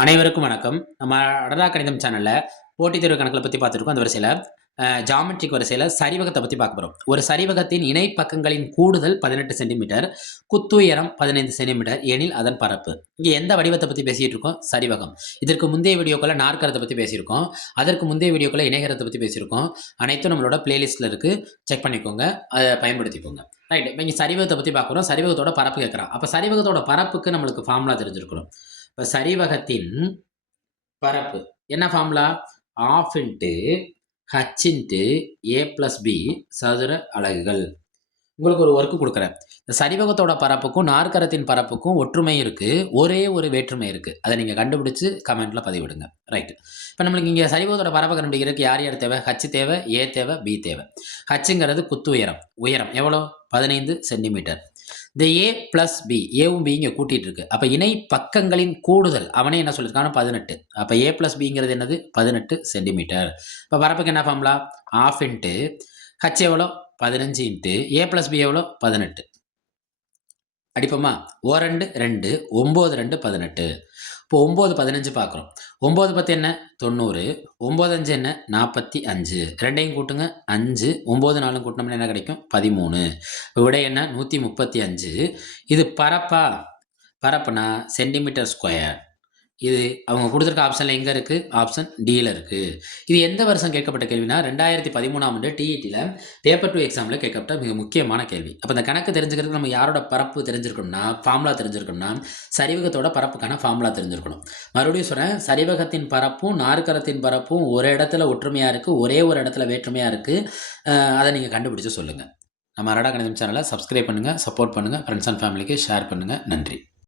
அனைவருக்கும் வணக்கம். நம்ம அடலா கணிதம் சேனலில் போட்டித் தேர்வு கணக்கில் பற்றி பார்த்துருக்கோம். அந்த வரிசையில் ஜாமெட்ரிக் வரிசையில் சரிவகத்தை பற்றி பார்க்க போகிறோம் ஒரு சரிவகத்தின் இணை பக்கங்களின் கூடுதல் பதினெட்டு சென்டிமீட்டர் குத்துயரம் பதினைந்து சென்டிமீட்டர் எனில் அதன் பரப்பு. இங்கே எந்த வடிவத்தை பற்றி பேசிகிட்டு இருக்கோம்? சரிவகம். இதற்கு முந்தைய வீடியோக்களை நாற்கரத்தை பற்றி பேசியிருக்கோம். அதற்கு முந்தைய வீடியோக்களை இணைகரத்தை பற்றி பேசியிருக்கோம். அனைத்தும் நம்மளோட பிளேலிஸ்ட்டில் இருக்குது செக் பண்ணிக்கோங்க. அதை பயன்படுத்திக்கோங்க. ரைட் இப்போ இங்கே சரிவகத்தை பற்றி பார்க்குறோம் சரிவகத்தோட பரப்பு கேட்குறான் அப்போ சரிவகத்தோட பரப்புக்கு நம்மளுக்கு ஃபார்முலா தெரிஞ்சிருக்கணும். இப்போ சரிவகத்தின் பரப்பு. என்ன formula half into H into A plus B சதுர அலகுகள். உங்களுக்கு ஒரு ஒர்க்கு கொடுக்குறேன். இந்த சரிவகத்தோட பரப்புக்கும் நாற்கரத்தின் பரப்புக்கும் ஒற்றுமை இருக்குது ஒரே ஒரு வேற்றுமை இருக்குது அதை நீங்கள் கண்டுபிடிச்சு கமெண்ட்டில் பதிவிடுங்க. ரைட் இப்போ நம்மளுக்கு இங்கே சரிவகத்தோட பரப்பை கண்டுபிடிக்கிறதுக்கு யார் யார் தேவை? ஹச் தேவை ஏ தேவை பி தேவை. ஹச்சுங்கிறது குத்து உயரம். உயரம் எவ்வளோ பதினைந்து சென்டிமீட்டர் இந்த ஏ ப்ளஸ் பி ஏவும் பி இங்கே கூட்டிகிட்டு இருக்கு அப்போ இணை பக்கங்களின் கூடுதல். அவனே என்ன சொல்லியிருக்கான பதினெட்டு. அப்போ ஏ ப்ளஸ் பிங்கிறது என்னது? பதினெட்டு சென்டிமீட்டர் இப்போ வரப்புக்கு என்ன ஃபார்ம்லா ஆஃப் இன்ட்டு ஹச் எவ்வளோ பதினஞ்சு இன்ட்டு ஏ ப்ளஸ் பி எவ்வளோ பதினெட்டு. அடிப்போமா? ஓ ரெண்டு ரெண்டு ஒம்பது ரெண்டு பதினெட்டு. இப்போ ஒம்பது பதினஞ்சு பார்க்குறோம் ஒம்பது பத்து என்ன? தொண்ணூறு. ஒம்பது அஞ்சு என்ன? நாற்பத்தி அஞ்சு. ரெண்டையும் கூட்டுங்க. அஞ்சு ஒம்பது நாலும் கூட்டினோம்னா என்ன கிடைக்கும்? பதிமூணு. விடை என்ன? நூற்றி முப்பத்தி அஞ்சு. இது பரப்பா? பரப்புனா சென்டிமீட்டர் ஸ்கொயர். இது அவங்க கொடுத்துருக்க ஆப்ஷனில் எங்கே இருக்குது ஆப்ஷன் டியில் இருக்குது இது எந்த வருஷம் கேட்கப்பட்ட கேள்வினா ரெண்டாயிரத்தி பதிமூணாம் ஆண்டு டிஇடியில் பேப்பர் டூ எக்ஸாமில் கேட்கப்பட்ட மிக முக்கியமான கேள்வி. அப்போ இந்த கணக்கு தெரிஞ்சுக்கிறதுக்கு நம்ம யாரோட பரப்பு தெரிஞ்சிருக்கணும்னா ஃபார்முலா தெரிஞ்சிருக்கணும்னா சரிவகத்தோட பரப்புக்கான ஃபார்முலா தெரிஞ்சிருக்கணும். மறுபடியும் சொல்கிறேன் சரிவகத்தின் பரப்பும் நாற்கரத்தின் பரப்பும் ஒரு இடத்துல ஒற்றுமையாக இருக்குது ஒரே ஒரு இடத்துல வேற்றுமையாக இருக்குது அதை நீங்கள் கண்டுபிடிச்சு சொல்லுங்கள் நம்ம அரடா கணிதம் சேனலை சப்ஸ்கிரைப் பண்ணுங்கள் சப்போர்ட் பண்ணுங்கள் ஃப்ரெண்ட்ஸ் அண்ட் ஃபேமிலிக்கு ஷேர் பண்ணுங்கள் நன்றி.